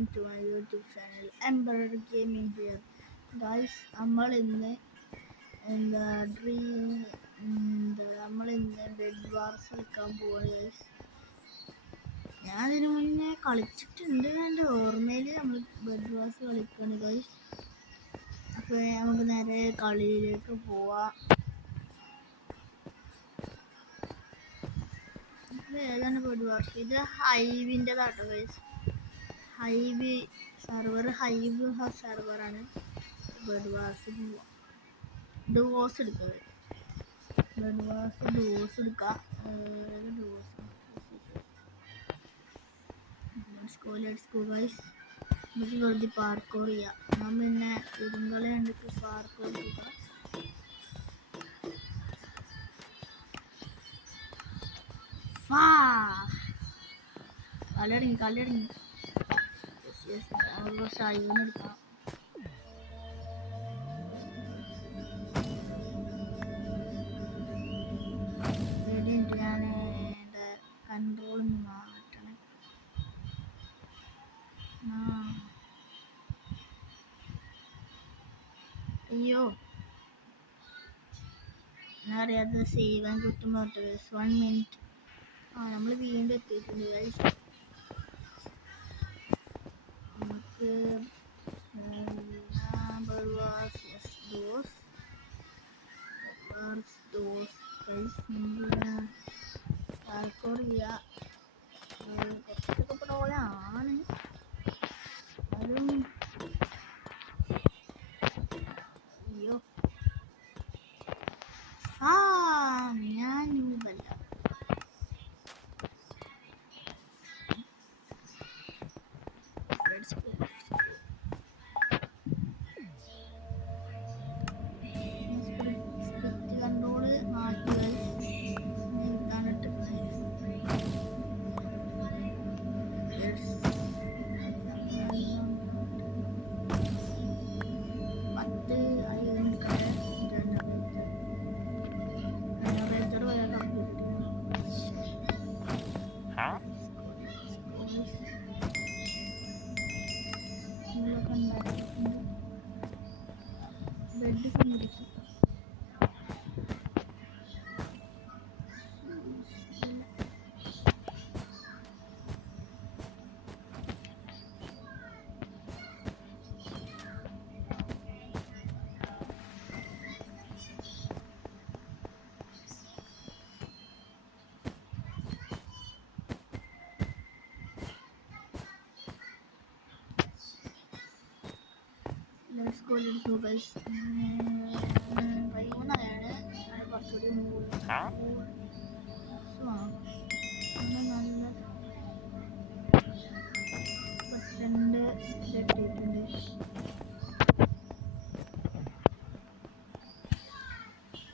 Welcome to my YouTube channel Embered gaming here. Guys, നമ്മളിന്ന് bed wars കളിക്കാൻ പോവാണ് guys. ഞാനതിനു മുന്നേ കളിച്ചിട്ടുണ്ട്, എൻ്റെ ഓർമ്മയിൽ നമ്മൾ ബെഡ് വാർസ് കളിക്കാണ് ഗൈസ്. അപ്പോൾ നമുക്ക് നേരെ കളിയിലേക്ക് പോവാം. ഏതാണ് ബെഡ് വാർസ്? ഇത് ഹൈവിൻ്റെതാട്ടോ ഗൈസ്. ഹൈവ് സെർവർ, ഹൈവ് സെർവറാണ്. ബെഡ് വാർസ് ഡുവോസ് എടുക്കുക. ബെഡ് വാർസ് ഡുവോസ് എടുക്കാം. Let's go guys. നമുക്ക് വെറുതെ പാർക്കോർ ചെയ്യാം. ഞാൻ പിന്നെ ഇരുങ്കളി കണ്ടിട്ട് പാർക്കോർ ചെയ്യുക. കളിയിറങ്ങി കുറച്ച് അയ്യൂന്നെടുക്കാം. ഞാൻ എൻ്റെ കൺട്രോൾ മാറ്റണം. അയ്യോ, എന്നാ അറിയാതെ സേവ് ആൻഡ് കിട്ടുമ്പോൾ 1 മിനിറ്റ്. നമ്മൾ വീണ്ടും എത്തിയിട്ടുണ്ട് ഗൈസ്. നമുക്ക് കുറച്ചൊക്കെ പ്രോയാണ്. അതും അയ്യോ, ഞാൻ നൂബല്ല. കൺട്രോള് മാറ്റി ബെഡ് സംബന്ധിച്ചു. Let's go guys. പയ്യൂന്നാണ് കുറച്ചുകൂടി നല്ല 32 കിട്ടിയിട്ടുണ്ട്.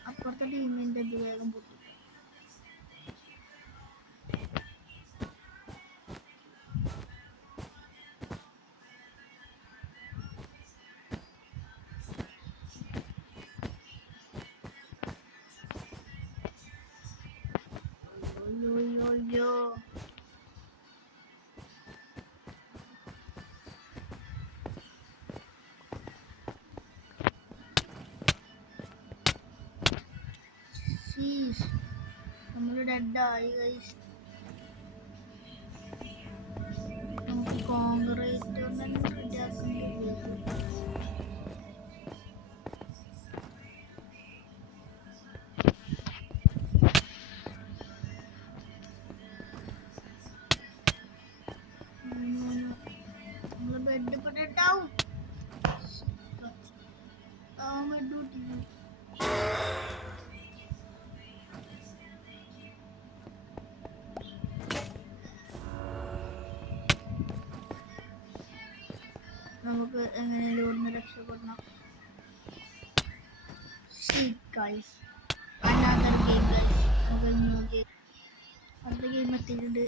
അപ്പുറത്തെ ടീമിൻ്റെ ഇത് വേഗം പൊട്ടി. Yo. നമ്മൾ ഡെഡായി ഗൈസ്. നമുക്ക് കോൺക്രീറ്റ് തന്നെ റെഡിയാക്കേണ്ടി വരും. നമ്മൾ ബെഡ് പൊട്ടാവും. ബെഡ് പൊട്ടിക്കും. നമുക്ക് എങ്ങനെയാലും ഇവിടുന്ന് രക്ഷപ്പെടണം. അല്ലാത്ത ഗെയിം ഗൈസ്, നമുക്ക് ന്യൂ ഗെയിം, അടുത്ത ഗെയിം എത്തിയിട്ടുണ്ട്.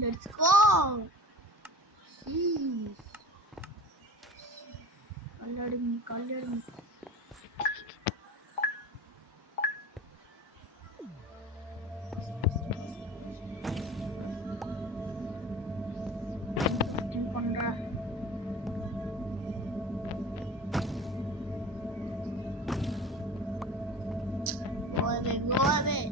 Let's go. കല്ലടങ്ങി കൊണ്ടാ പോവേ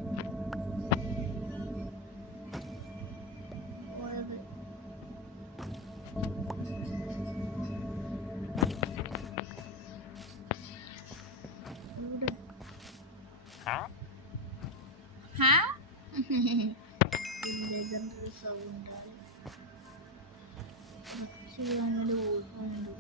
സൗണ്ട് അങ്ങനെ ഓടുന്നുണ്ട്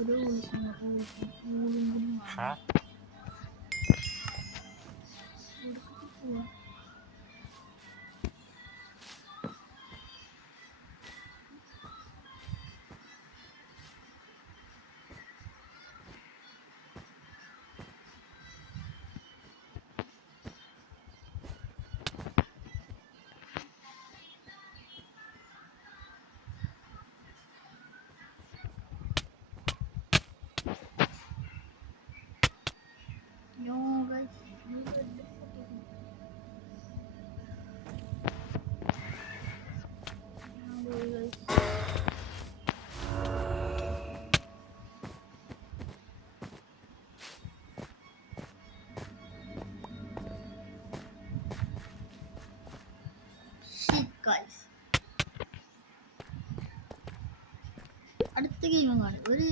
ഒരു അടുത്ത ഗെയിം കാണും ഒരു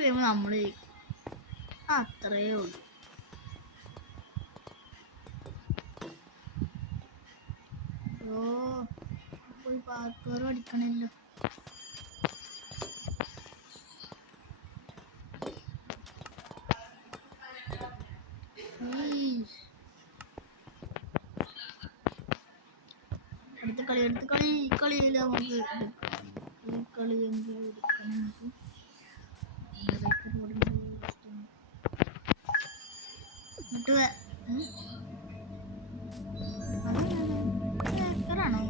ഗെയിം നമ്മൾ അത്രയേ ഉള്ളൂ. പോയി പാർക്കോർ അടിക്കണല്ലോ. അടുത്ത കളി ഈ കളിയിൽ നമുക്ക് ഈ കളി എങ്കിലും എടുക്കണം. എന്നിട്ട് ഏക്കറാണോ?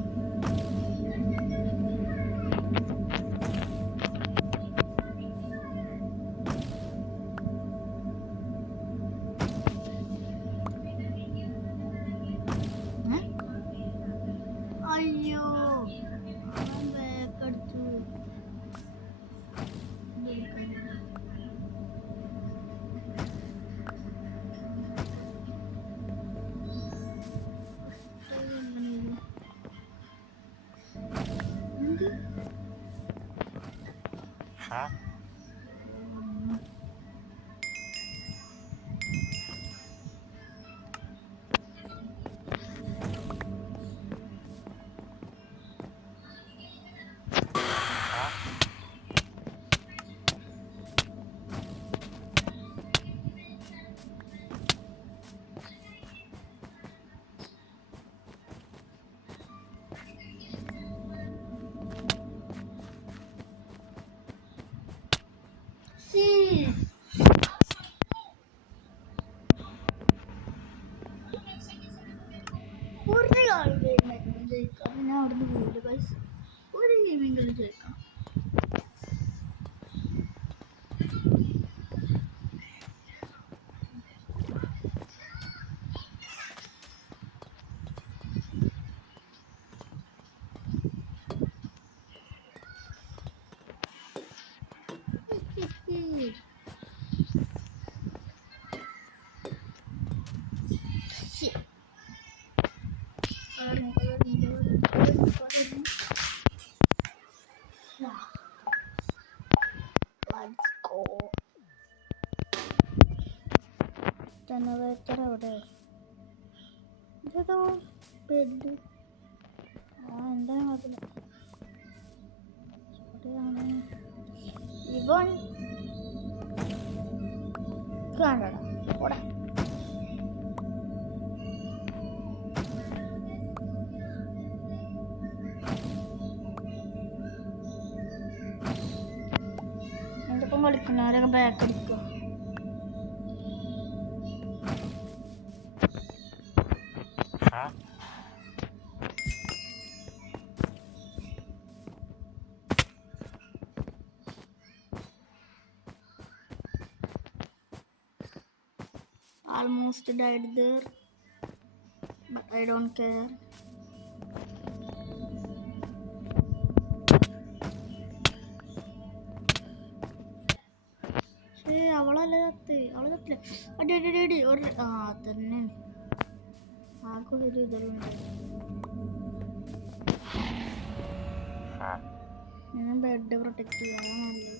അയ്യോ ബാക്കടിച്ചു. ഒരു കളി ജയിക്കാം. പിന്നെ അവിടുന്ന് പോയില്ല ഗൈസ്. ഒരു ഗെയിമെങ്കിലും ജയിക്കണം. ജനറേറ്റർ എവിടെ? ഇതോ ബെഡ് മാപ്പില്ല. എവിടെയാണ് ഇവൻ? കാണടാ ഓടാ. ഇതിപ്പം കളിക്കുന്നവരൊക്കെ ബാക്ക് അടിക്കുക. Almost died there, but I don't care. അവളല്ലേ ചത്തില്ല. അടി ഒരു തന്നെ ആകെ ഒരു ഇതെല്ലാം ഞാൻ ബെഡ് പ്രൊട്ടക്ട് ചെയ്യാൻ നല്ലത്.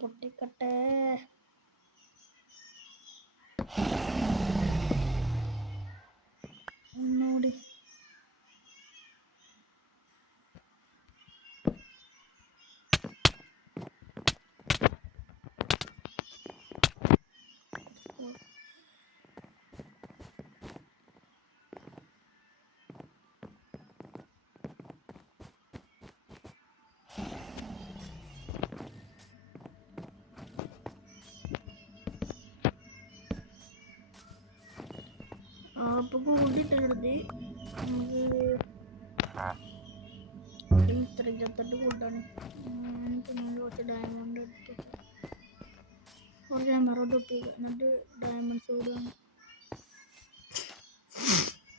പൊട്ടിക്കട്ടെ. ഒന്നുകൂടി അപ്പോൾ കൂടിയിട്ട് നമുക്ക് 28 കൂട്ടാണ്. പിന്നെ കുറച്ച് ഡയമണ്ട് എടുത്ത് കുറച്ച് എമറോഡ് ഒപ്പിക്കുക. എന്നിട്ട് ഡയമണ്ട്സ് കൂടുകയാണ്.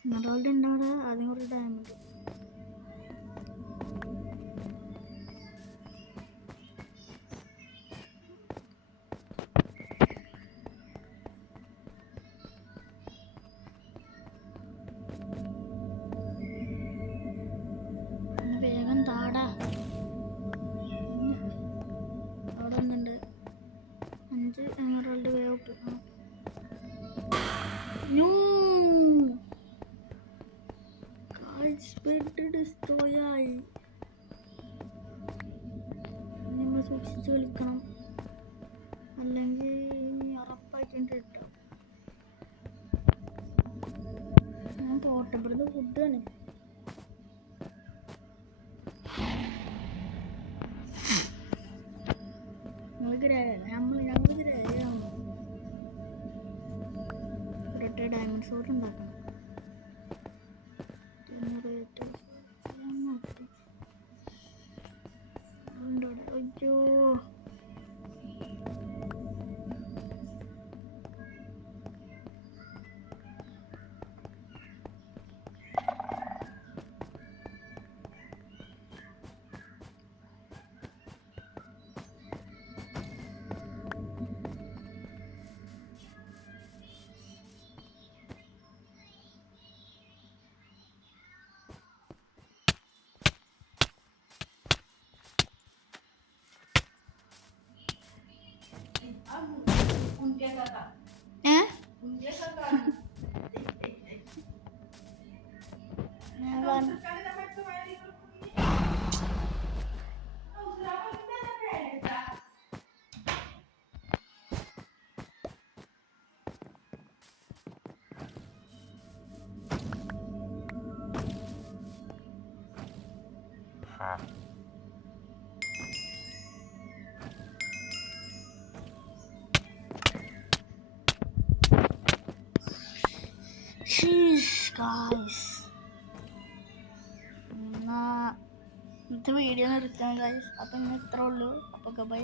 എമറോൾഡ് ഉണ്ടാവിടെ ആദ്യം കുറച്ച് ഡയമണ്ട്. വേഗം താടാ. അവിടെ ഒന്നുണ്ട് 5 എമറോൾഡ് വേഗം ഒപ്പിക്കണം. ഡിസ്ട്രോയ് ആയി. നമ്മൾ സൂക്ഷിച്ച് കളിക്കണം, അല്ലെങ്കിൽ ഉറപ്പായിട്ടുണ്ട് കേട്ടോ. ഞാൻ പോട്ടപ്പെടുന്ന ഫുഡാണ്. ഞങ്ങൾ ഗ്രേയാണ് ഒരൊറ്റ ഡയമണ്ട് സോഡ് ഉണ്ടാക്കണം. അയ്യോ ഏ ഗായ്സ് എന്നാ ഇന്നത്തെ വീഡിയോ നിർത്താം ഗായ്സ്. അപ്പം ഇന്ന് ഇത്രേ ഉള്ളൂ. അപ്പോൾ ബൈ.